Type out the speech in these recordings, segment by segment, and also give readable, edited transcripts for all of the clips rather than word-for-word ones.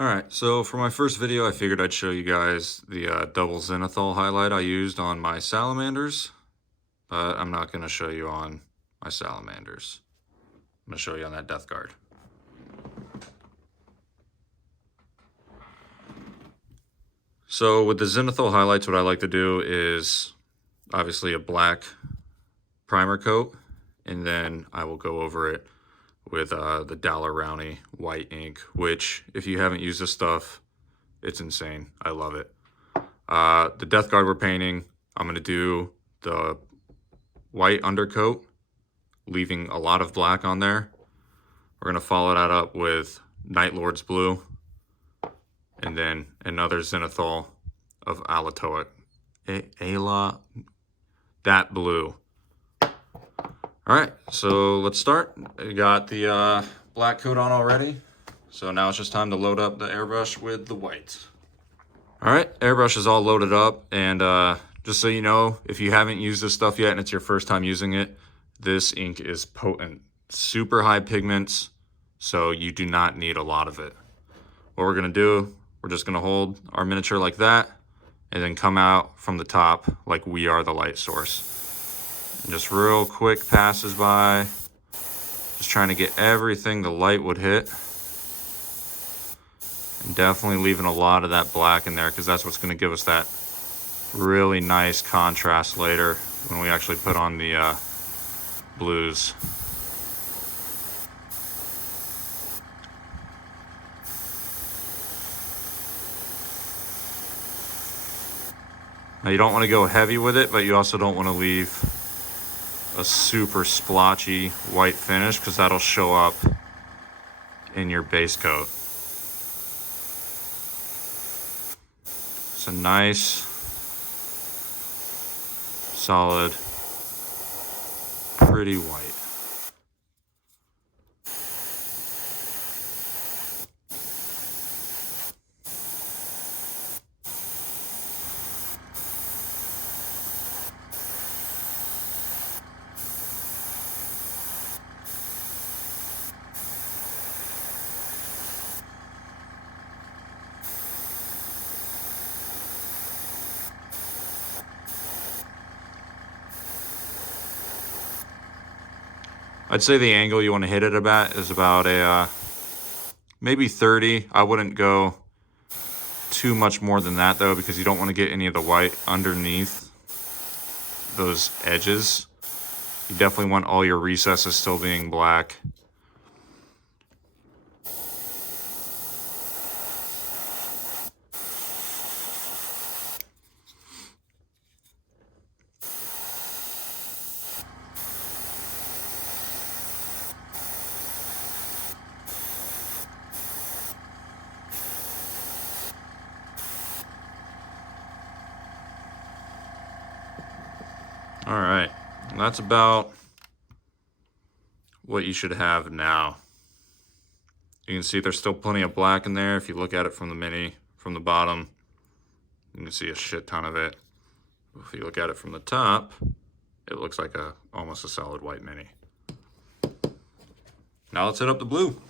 Alright, so for my first video, I figured I'd show you guys the double zenithal highlight I used on my salamanders, but I'm not going to show you on my salamanders. I'm going to show you on that death guard. So with the zenithal highlights, what I like to do is obviously a black primer coat, and then I will go over it with the Daler-Rowney white ink, which if you haven't used this stuff, it's insane. I love it. The death guard we're painting, I'm going to do the white undercoat, leaving a lot of black on there. We're going to follow that up with Night Lord's blue, and then another zenithal of Alatoic. That blue. Alright, so let's start. I got the black coat on already, so now it's just time to load up the airbrush with the whites. Alright, airbrush is all loaded up, and just so you know, if you haven't used this stuff yet and it's your first time using it, this ink is potent. Super high pigments, so you do not need a lot of it. What we're going to do, we're just going to hold our miniature like that, and then come out from the top like we are the light source. And just real quick passes by, just trying to get everything the light would hit. And definitely leaving a lot of that black in there, because that's what's going to give us that really nice contrast later when we actually put on the blues. Now you don't want to go heavy with it, but you also don't want to leave a super splotchy white finish, because that'll show up in your base coat. It's a nice, solid, pretty white. I'd say the angle you want to hit it about is about a maybe 30. I wouldn't go too much more than that though, because you don't want to get any of the white underneath those edges. You definitely want all your recesses still being black. All right, that's about what you should have now. You can see there's still plenty of black in there. If you look at it from the mini, from the bottom, you can see a shit ton of it. If you look at it from the top, it looks like almost a solid white mini. Now let's hit up the blue.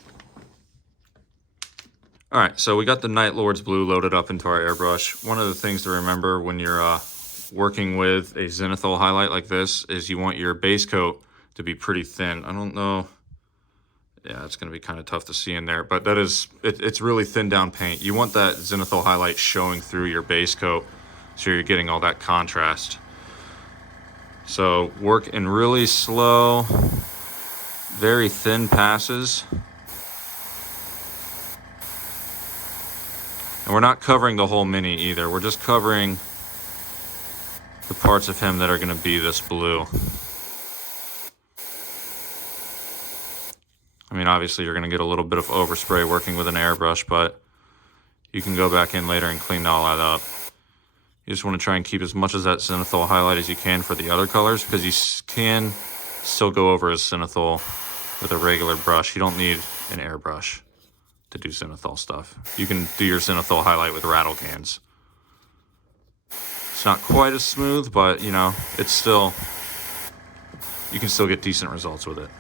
All right, so we got the Night Lord's blue loaded up into our airbrush. One of the things to remember when you're working with a zenithal highlight like this is you want your base coat to be pretty thin. I don't know. Yeah, it's going to be kind of tough to see in there, but that is, it's really thin down paint. You want that zenithal highlight showing through your base coat, so you're getting all that contrast. So work in really slow, very thin passes. And we're not covering the whole mini either. We're just covering the parts of him that are going to be this blue. I mean, obviously you're going to get a little bit of overspray working with an airbrush, but you can go back in later and clean all that up. You just want to try and keep as much of that zenithal highlight as you can for the other colors, because you can still go over as zenithal with a regular brush. You don't need an airbrush to do zenithal stuff. You can do your zenithal highlight with rattle cans. It's not quite as smooth, but you know, it's still, you can still get decent results with it.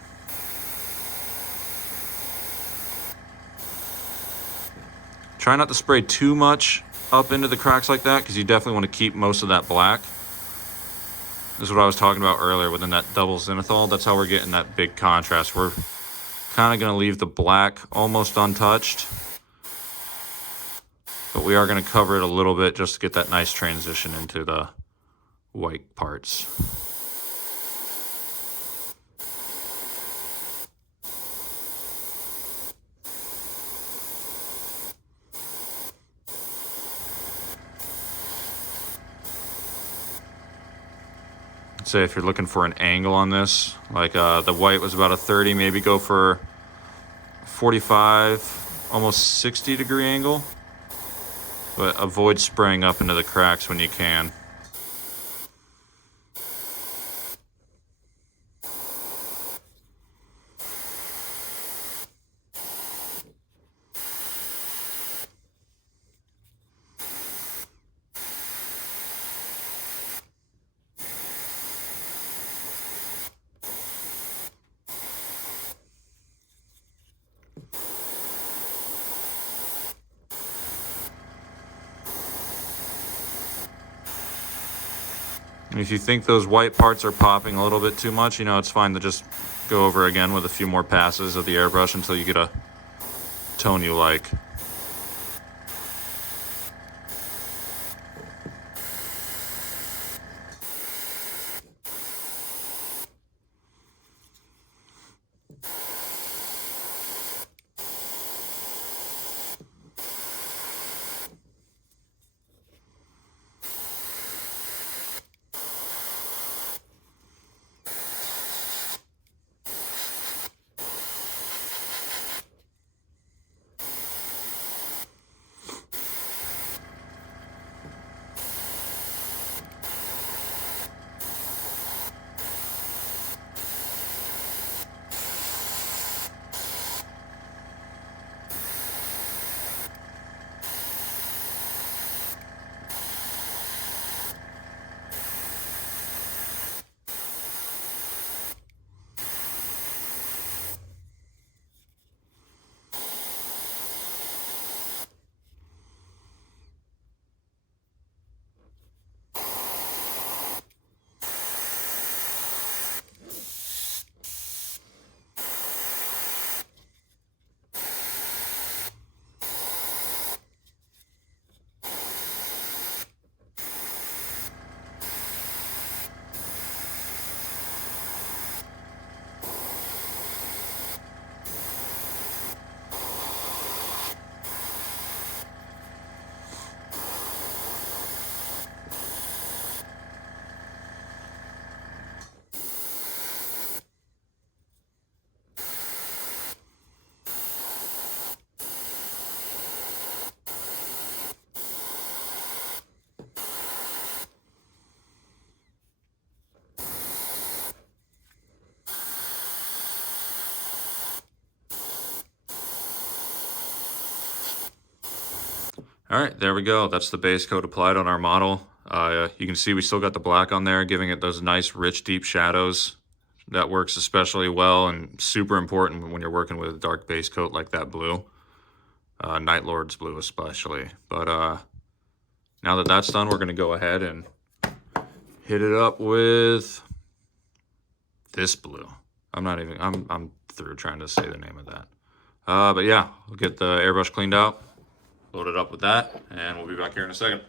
Try not to spray too much up into the cracks like that, because you definitely want to keep most of that black. This is what I was talking about earlier within that double zenithal. That's how we're getting that big contrast. We're kind of going to leave the black almost untouched, but we are going to cover it a little bit just to get that nice transition into the white parts. Say if you're looking for an angle on this, like the white was about a 30, maybe go for 45, almost 60 degree angle, but avoid spraying up into the cracks when you can. If you think those white parts are popping a little bit too much, you know, it's fine to just go over again with a few more passes of the airbrush until you get a tone you like. All right, there we go. That's the base coat applied on our model. You can see we still got the black on there, giving it those nice, rich, deep shadows. That works especially well and super important when you're working with a dark base coat like that blue. Night Lord's blue especially. But now that that's done, we're going to go ahead and hit it up with this blue. I'm through trying to say the name of that. But yeah, we'll get the airbrush cleaned out, load it up with that, and we'll be back here in a second.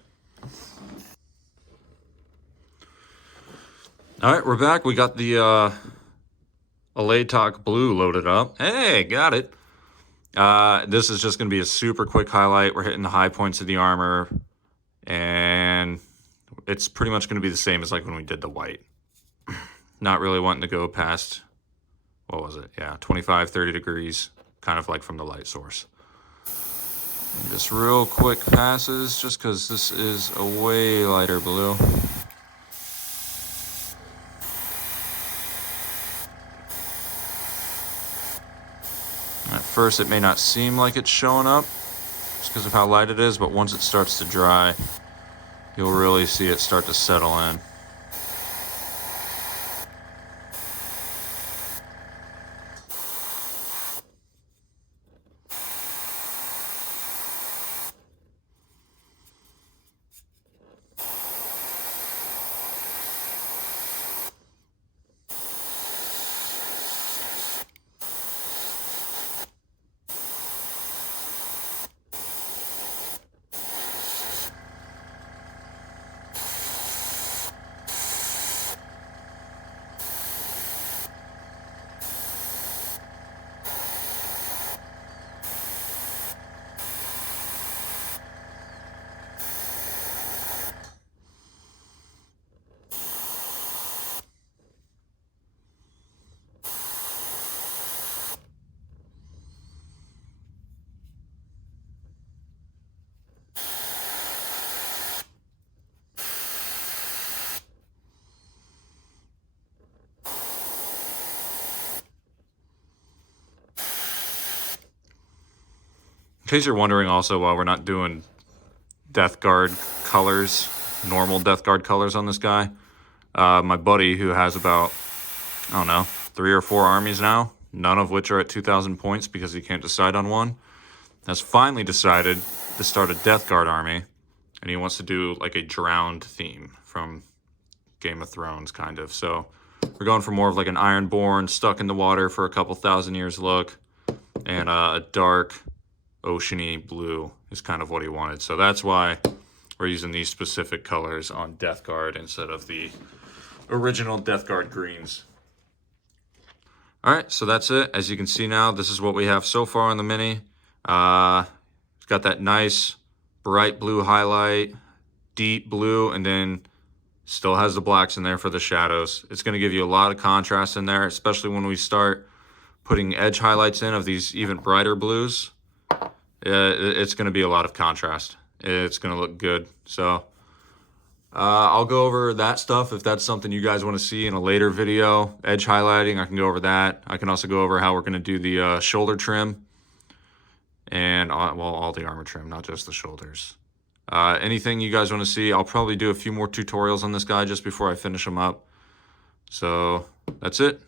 All right, we're back. We got the Alatok blue loaded up. Hey, got it. This is just going to be a super quick highlight. We're hitting the high points of the armor, and it's pretty much going to be the same as like when we did the white. Not really wanting to go past, what was it? Yeah, 25, 30 degrees, kind of like from the light source. And just real quick passes, just because this is a way lighter blue. At first it may not seem like it's showing up just because of how light it is, but once it starts to dry, you'll really see it start to settle in. case you're wondering also why we're not doing Death Guard colors, normal Death Guard colors on this guy, my buddy who has about, I don't know, 3 or 4 armies now, none of which are at 2,000 points because he can't decide on one, has finally decided to start a Death Guard army, and he wants to do like a drowned theme from Game of Thrones, kind of. So we're going for more of like an Ironborn, stuck in the water for a couple thousand years look, and a dark, oceany blue is kind of what he wanted. So that's why we're using these specific colors on Death Guard instead of the original Death Guard greens. All right, so that's it. As you can see now, this is what we have so far on the mini. It's got that nice bright blue highlight, deep blue, and then still has the blacks in there for the shadows. It's going to give you a lot of contrast in there, especially when we start putting edge highlights in of these even brighter blues. It's going to be a lot of contrast. It's going to look good. So I'll go over that stuff if that's something you guys want to see in a later video. Edge highlighting, I can go over that. I can also go over how we're going to do the shoulder trim and, well, all the armor trim, not just the shoulders. Anything you guys want to see, I'll probably do a few more tutorials on this guy just before I finish him up. So that's it.